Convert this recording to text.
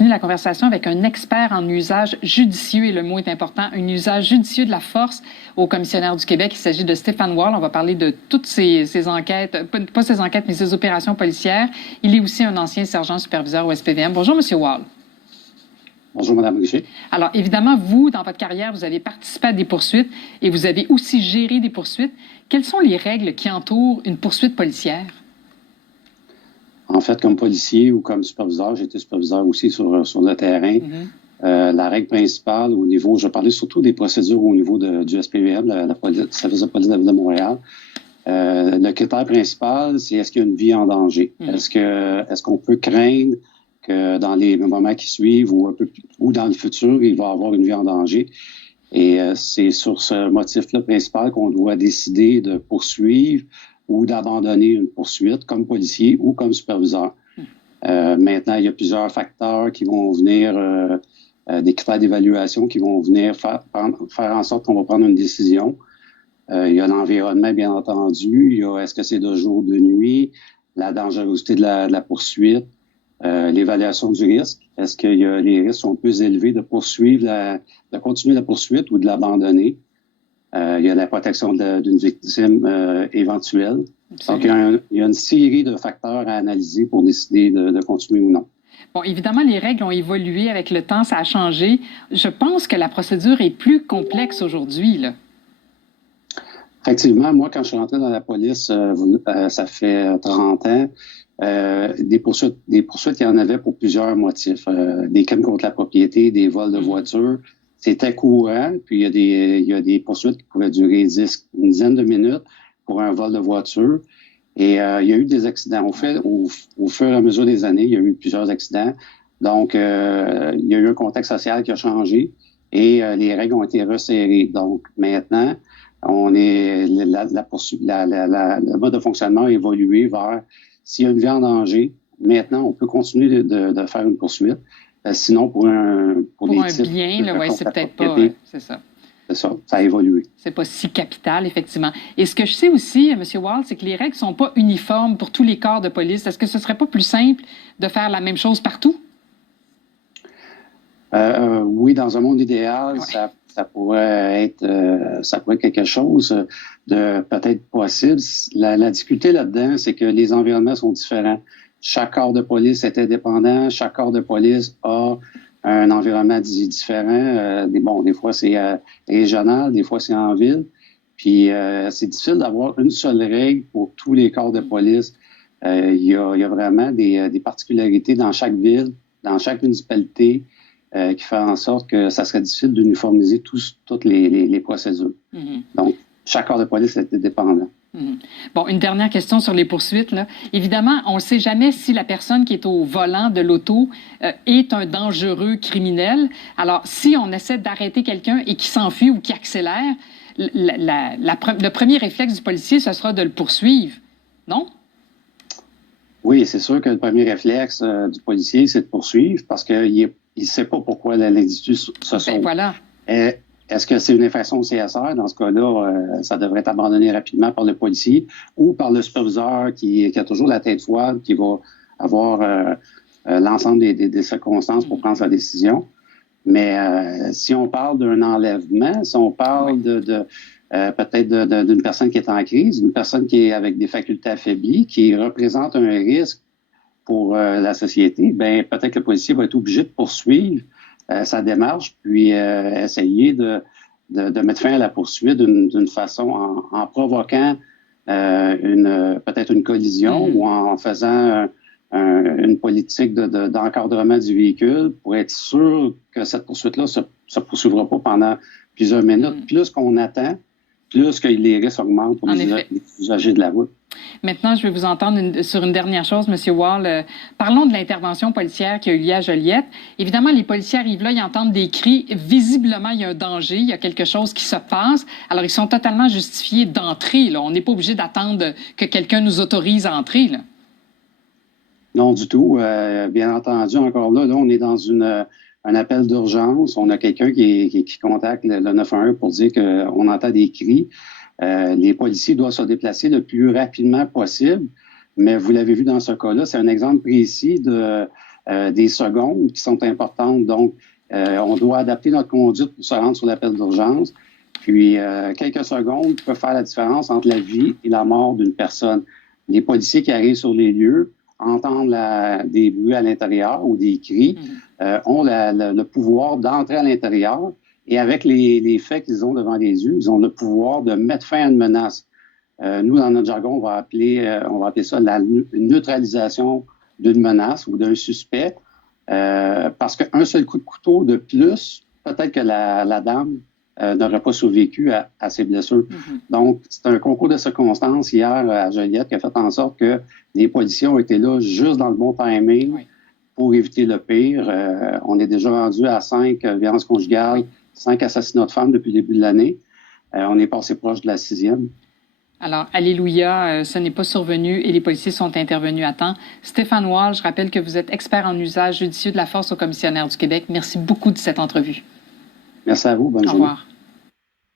La conversation avec un expert en usage judicieux, et le mot est important, un usage judicieux de la force au commissionnaire du Québec. Il s'agit de Stéphane Wall. On va parler de toutes ces enquêtes, pas ces enquêtes, mais ces opérations policières. Il est aussi un ancien sergent superviseur au SPVM. Bonjour, M. Wall. Bonjour, Mme Richer. Alors, évidemment, vous, dans votre carrière, vous avez participé à des poursuites et vous avez aussi géré des poursuites. Quelles sont les règles qui entourent une poursuite policière? En fait, comme policier ou comme superviseur, j'étais superviseur aussi sur le terrain. La règle principale au niveau, je parlais surtout des procédures au niveau du SPVM, le service de police de la Ville de Montréal. Le critère principal, c'est est-ce qu'il y a une vie en danger? Est-ce qu'on peut craindre que dans les moments qui suivent ou dans le futur, il va y avoir une vie en danger? Et c'est sur ce motif-là principal qu'on doit décider de poursuivre ou d'abandonner une poursuite comme policier ou comme superviseur. Maintenant, il y a plusieurs facteurs qui vont venir, des critères d'évaluation qui vont venir faire en sorte qu'on va prendre une décision. Il y a l'environnement, bien entendu. Il y a est-ce que c'est de jour, de nuit, la dangerosité de la poursuite, l'évaluation du risque. Est-ce que les risques sont plus élevés de poursuivre, de continuer la poursuite ou de l'abandonner? Il y a la protection d'une victime éventuelle. Donc, il y a une série de facteurs à analyser pour décider de continuer ou non. Bon, évidemment, les règles ont évolué avec le temps, ça a changé. Je pense que la procédure est plus complexe aujourd'hui, là. Effectivement, moi, quand je suis rentré dans la police, ça fait 30 ans, des poursuites, il y en avait pour plusieurs motifs. Des crimes contre la propriété, des vols de voitures. C'était courant, puis il y a des poursuites qui pouvaient durer une dizaine de minutes pour un vol de voiture. Et il y a eu des accidents. Au fur et à mesure des années, il y a eu plusieurs accidents. Donc, il y a eu un contexte social qui a changé et les règles ont été resserrées. Donc, maintenant, le mode de fonctionnement a évolué vers s'il y a une vie en danger, maintenant, on peut continuer de faire une poursuite. Sinon, pour un bien, là, ouais, c'est peut-être pas. C'est ça. C'est ça, ça a évolué. C'est pas si capital, effectivement. Et ce que je sais aussi, M. Wall, c'est que les règles sont pas uniformes pour tous les corps de police. Est-ce que ce serait pas plus simple de faire la même chose partout? Oui, dans un monde idéal, ouais. ça pourrait être quelque chose de peut-être possible. La difficulté là-dedans, c'est que les environnements sont différents. Chaque corps de police est indépendant. Chaque corps de police a un environnement différent. Des fois, c'est régional, des fois, c'est en ville. Puis, c'est difficile d'avoir une seule règle pour tous les corps de police. Il y a vraiment des particularités dans chaque ville, dans chaque municipalité, qui fait en sorte que ça serait difficile d'uniformiser toutes les procédures. Donc, chaque corps de police est indépendant. Bon, une dernière question sur les poursuites, là. Évidemment, on ne sait jamais si la personne qui est au volant de l'auto est un dangereux criminel. Alors, si on essaie d'arrêter quelqu'un et qui s'enfuit ou qui accélère, le premier réflexe du policier, ce sera de le poursuivre, non? Oui, c'est sûr que le premier réflexe du policier, c'est de poursuivre parce qu'il ne sait pas pourquoi l'individu se sauve. Voilà. Est-ce que c'est une infraction au CSR? Dans ce cas-là, ça devrait être abandonné rapidement par le policier ou par le superviseur qui a toujours la tête froide, qui va avoir l'ensemble des circonstances pour prendre sa décision. Mais si on parle d'un enlèvement, si on parle peut-être d'une personne qui est en crise, une personne qui est avec des facultés affaiblies, qui représente un risque pour la société, bien peut-être que le policier va être obligé de poursuivre sa démarche, puis essayer de mettre fin à la poursuite d'une façon en provoquant peut-être une collision ou en faisant une politique d'encadrement du véhicule pour être sûr que cette poursuite-là se poursuivra pas pendant plusieurs minutes. Plus qu'on attend, plus que les risques augmentent pour les usagers de la route. Maintenant, je vais vous entendre sur une dernière chose, M. Wall. Parlons de l'intervention policière qui a eu lieu à Joliette. Évidemment, les policiers arrivent là, ils entendent des cris. Visiblement, il y a un danger, il y a quelque chose qui se passe. Alors, ils sont totalement justifiés d'entrer, là. On n'est pas obligé d'attendre que quelqu'un nous autorise à entrer, là. Non, du tout. Bien entendu, encore là, on est dans un appel d'urgence. On a quelqu'un qui contacte le 911 pour dire qu'on entend des cris. Les policiers doivent se déplacer le plus rapidement possible. Mais vous l'avez vu dans ce cas-là, c'est un exemple précis des secondes qui sont importantes. Donc, on doit adapter notre conduite pour se rendre sur l'appel d'urgence. Puis, quelques secondes peuvent faire la différence entre la vie et la mort d'une personne. Les policiers qui arrivent sur les lieux entendent des bruits à l'intérieur ou des cris, ont le pouvoir d'entrer à l'intérieur et avec les faits qu'ils ont devant les yeux, ils ont le pouvoir de mettre fin à une menace. Nous, dans notre jargon, on va appeler ça la neutralisation d'une menace ou d'un suspect parce qu'un seul coup de couteau de plus, peut-être que la dame n'aurait pas survécu à ses blessures. Donc, c'est un concours de circonstances hier à Joliette qui a fait en sorte que les policiers ont été là juste dans le bon timing pour éviter le pire. On est déjà rendu à 5 violences conjugales, 5 assassinats de femmes depuis le début de l'année. On est passé proche de la 6e. Alors, alléluia, ce n'est pas survenu et les policiers sont intervenus à temps. Stéphane Wall, je rappelle que vous êtes expert en usage judicieux de la force au commissionnaire du Québec. Merci beaucoup de cette entrevue. Merci à vous. Bonne journée. Au revoir.